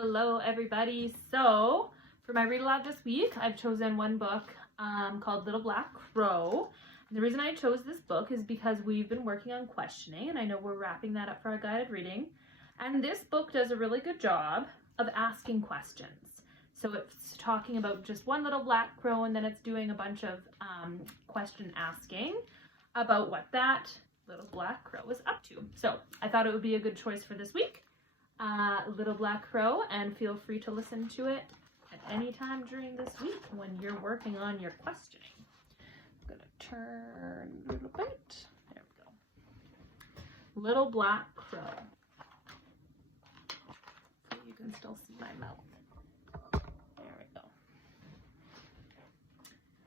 Hello everybody. So for my read aloud this week, I've chosen one book called Little Black Crow. And the reason I chose this book is because we've been working on questioning, and I know we're wrapping that up for our guided reading. And this book does a really good job of asking questions. So it's talking about just one little black crow, and then it's doing a bunch of question asking about what that little black crow is up to. So I thought it would be a good choice for this week. Little Black Crow, and feel free to listen to it at any time during this week when you're working on your questioning. I'm going to turn a little bit. There we go. Little Black Crow. So you can still see my mouth. There we go.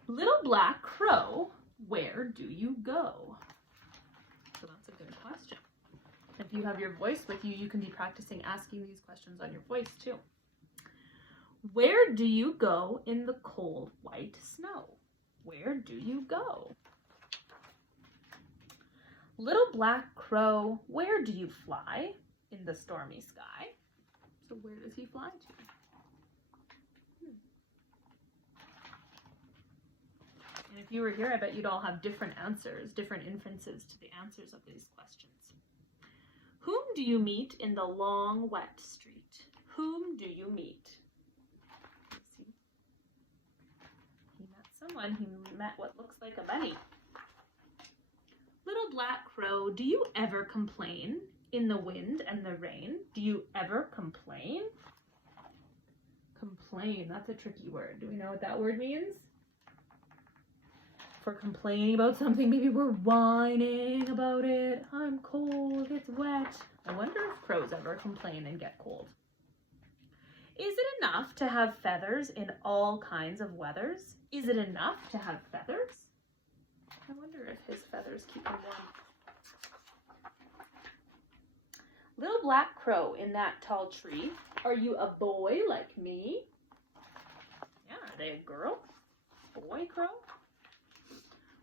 Little Black Crow, where do you go? So that's a good question. If you have your voice with you, you can be practicing asking these questions on your voice too. Where do you go in the cold white snow? Where do you go? Little Black Crow, where do you fly in the stormy sky? So where does he fly to? And if you were here, I bet you'd all have different answers, different inferences to the answers of these questions. Whom do you meet in the long, wet street? Whom do you meet? See? He met someone. He met what looks like a bunny. Little Black Crow, do you ever complain in the wind and the rain? Do you ever complain? Complain, that's a tricky word. Do we know what that word means? For complaining about something, maybe we're whining about it. I'm cold, it's wet. I wonder if crows ever complain and get cold. Is it enough to have feathers in all kinds of weathers? Is it enough to have feathers? I wonder if his feathers keep him warm. Little Black Crow in that tall tree, are you a boy like me? Yeah, are they a girl? Boy crow?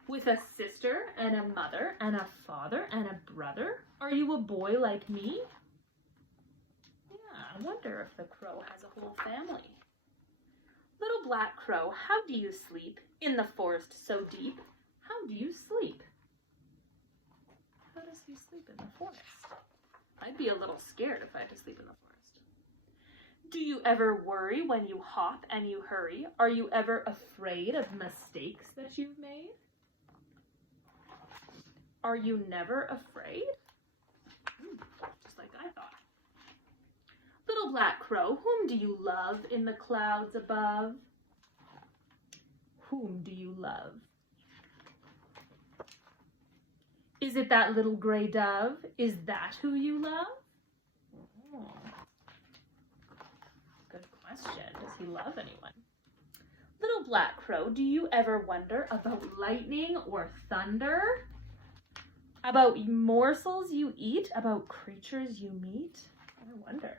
With a sister and a mother and a father and a brother? Are you a boy like me? Yeah, I wonder if the crow has a whole family. Little Black Crow, how do you sleep in the forest so deep? How do you sleep? How does he sleep in the forest? I'd be a little scared if I had to sleep in the forest. Do you ever worry when you hop and you hurry? Are you ever afraid of mistakes that you've made? Are you never afraid? Just like I thought. Little Black Crow, whom do you love in the clouds above? Whom do you love? Is it that little gray dove? Is that who you love? Oh. Good question. Does he love anyone? Little Black Crow, do you ever wonder about lightning or thunder? About morsels you eat? About creatures you meet? I wonder.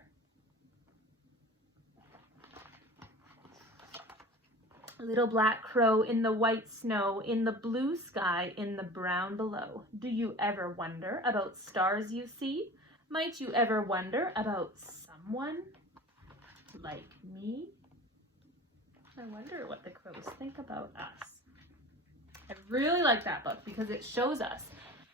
Little Black Crow in the white snow, in the blue sky, in the brown below. Do you ever wonder about stars you see? Might you ever wonder about someone like me? I wonder what the crows think about us. I really like that book because it shows us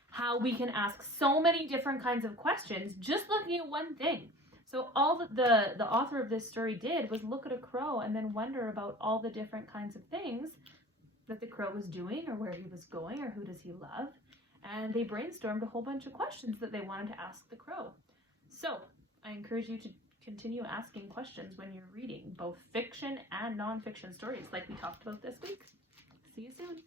how we can ask so many different kinds of questions just looking at one thing. So all that the author of this story did was look at a crow and then wonder about all the different kinds of things that the crow was doing, or where he was going, or who does he love. And they brainstormed a whole bunch of questions that they wanted to ask the crow. So I encourage you to continue asking questions when you're reading both fiction and nonfiction stories like we talked about this week. See you soon.